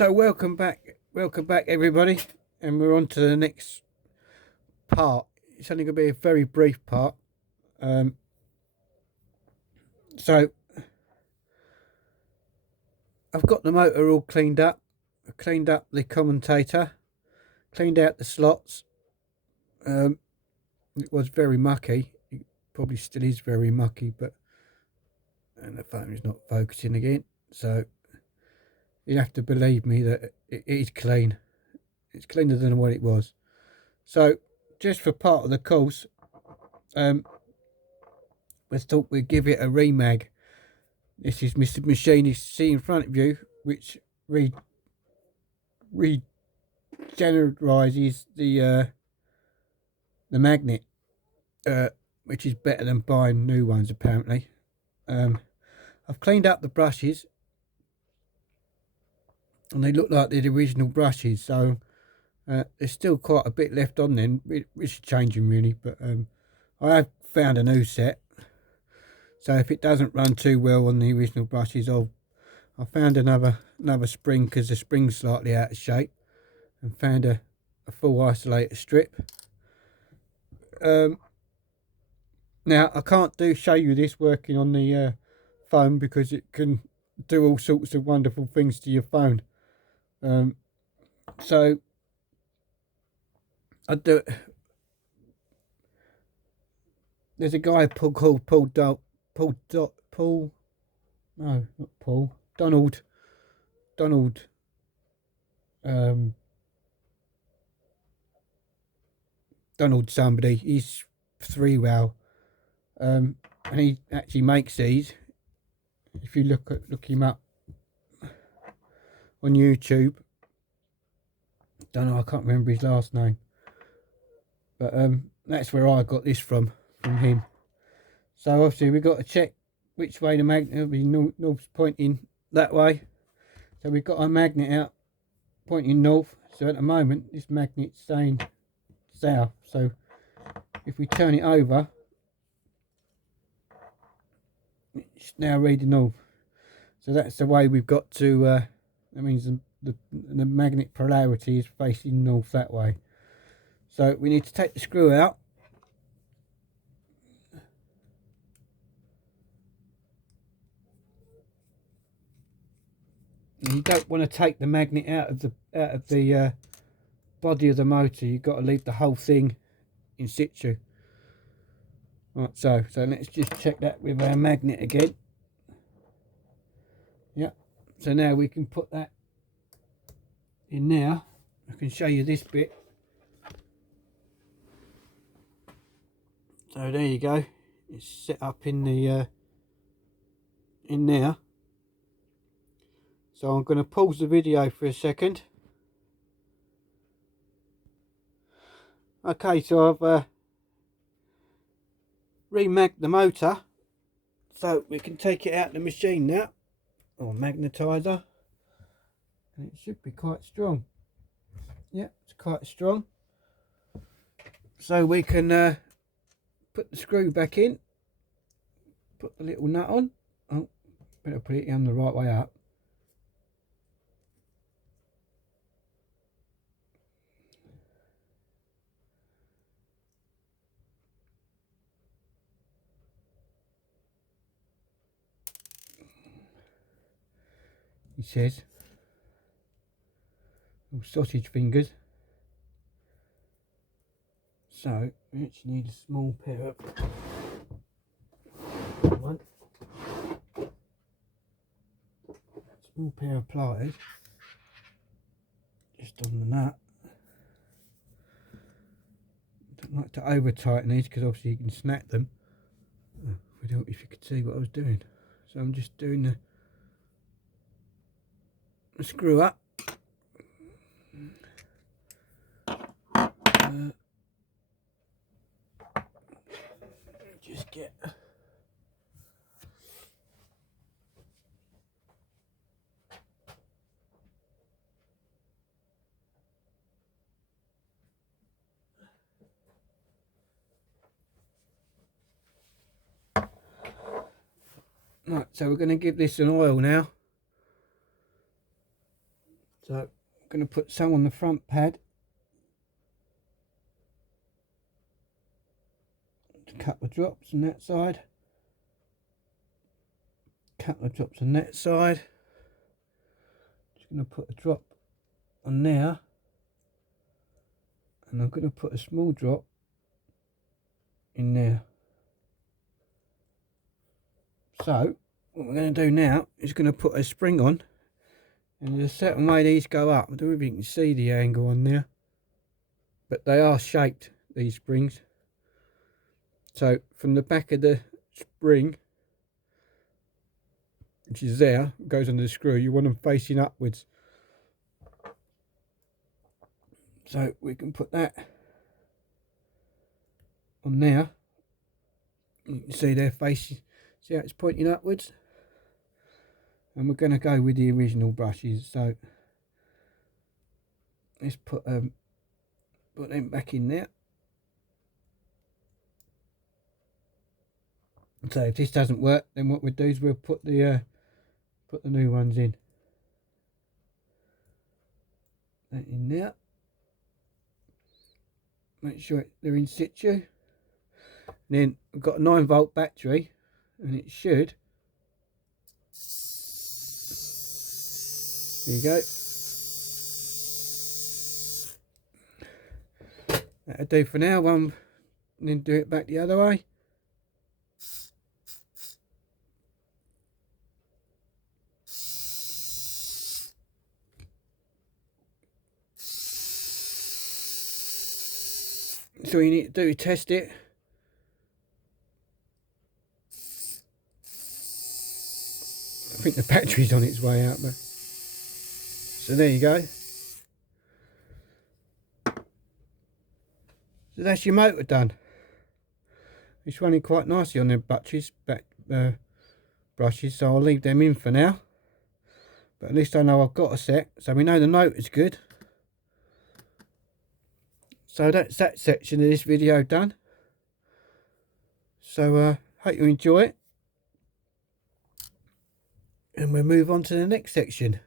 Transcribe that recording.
So welcome back everybody, and we're on to the next part. It's only going to be a very brief part. Um, so I've got the motor all cleaned up. I cleaned up the commutator, cleaned out the slots. It was very mucky. It probably still is very mucky, and the phone is not focusing again. So you have to believe me that it is clean. It's cleaner than what it was. So just for part of the course, we thought we'd give it a remag. This is Mr. Machine you see in front of you, which regenerises the magnet, which is better than buying new ones apparently. I've cleaned up the brushes, and they look like the original brushes. So there's still quite a bit left on them, which is changing really. But I have found a new set. So if it doesn't run too well on the original brushes, I found another spring, because the spring's slightly out of shape, and found a full isolator strip. Now I can't show you this working on the phone, because it can do all sorts of wonderful things to your phone. So I do. There's a guy called Donald Donald somebody. He's 3Wow, and he actually makes these. If you look him up on YouTube, don't know, I can't remember his last name, but that's where I got this from him. So obviously we've got to check which way the magnet will be. North's pointing that way, so we've got our magnet out pointing north. So at the moment this magnet's saying south, so if we turn it over, it's now reading north. So that's the way we've got to that means the magnet polarity is facing north that way. So we need to take the screw out. And you don't want to take the magnet out of the body of the motor. You've got to leave the whole thing in situ. Right, so let's just check that with our magnet again. Yeah, so now we can put that in there. I can show you this bit. So there you go. It's set up in the in there. So I'm going to pause the video for a second. Okay, so I've remagged the motor, so we can take it out of the machine now, or magnetizer, and it should be quite strong. Yeah, it's quite strong. So we can put the screw back in, put the little nut on. Oh, better put it on the right way up. He says, little sausage fingers. So we actually need a small pair of pliers just on the nut. Don't like to over tighten these, because obviously you can snap them. If you could see what I was doing. So I'm just doing the screw up. Just get right, so we're going to give this an oil now. So I'm going to put some on the front pad. A couple of drops on that side. Couple of drops on that side. Just going to put a drop on there. And I'm going to put a small drop in there. So what we're going to do now is going to put a spring on, and there's a certain way these go up. I don't know if you can see the angle on there, but they are shaped, these springs. So from the back of the spring, which is there, goes under the screw, you want them facing upwards. So we can put that on there. You can see they're facing, see how it's pointing upwards? And we're going to go with the original brushes. So let's put them back in there. So if this doesn't work, then what we'll do is we'll put the new ones in. That in there. Make sure they're in situ. And then we've got a 9-volt battery, and it should. There you go. That'll do for now. And then do it back the other way. So all you need to do is test it. I think the battery's on its way out, but so there you go. So that's your motor done. It's running quite nicely on the brushes, so I'll leave them in for now. But at least I know I've got a set, so we know the motor's good. So that's that section of this video done. So hope you enjoy it. And we'll move on to the next section.